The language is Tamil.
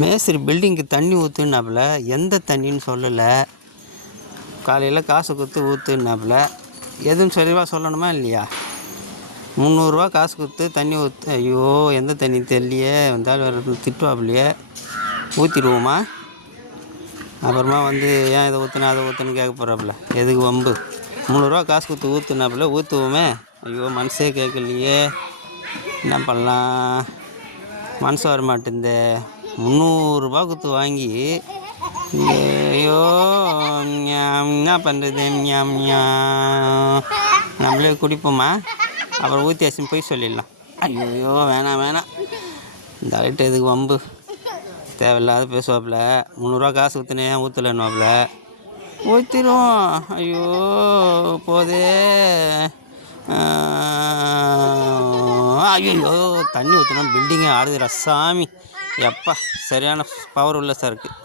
மேஸ்திரி பில்டிங்க்கு தண்ணி ஊற்றுனாப்புல, எந்த தண்ணின்னு சொல்லலை. காலையில் காசு கொடுத்து ஊற்றுனாப்புல, எதுவும் தெளிவாக சொல்லணுமா இல்லையா? 300 காசு கொடுத்து தண்ணி ஊற்று. ஐயோ, எந்த தண்ணி தெரியலையே, வந்தாலும் வேறு திட்டுவாப்புலையே. ஊற்றிடுவோமா? அப்புறமா வந்து ஏன் இதை ஊற்றுனா அதை ஊற்றுன்னு கேட்க போகிறாப்புல. எதுக்கு வம்பு? 300 காசு கொடுத்து ஊற்றுனாப்புல, ஊற்றுவோமே. ஐயோ, மனசே கேட்கலையே, என்ன பண்ணலாம்? மனசு வர மாட்டேங்குது. 300 கொடுத்து வாங்கி, ஐயோ என்ன பண்ணுறது? நம்மளே குடிப்போமா? அப்புறம் ஊற்றி அசின்னு போய் சொல்லிடலாம். ஐயோ, வேணாம், இந்த ஆகிட்ட எதுக்கு வம்பு? தேவையில்லாத பேசுவாப்புல. 300 காசு ஊற்றுனே ஊற்றலன்னுவாப்புல. ஊற்றிடுவோம். ஐயோ போதே. ஐயோ, தண்ணி ஊற்றினா பில்டிங்கே ஆடுதுடா சாமி. எப்பா, சரியான பவர் உள்ள சார் இருக்குது.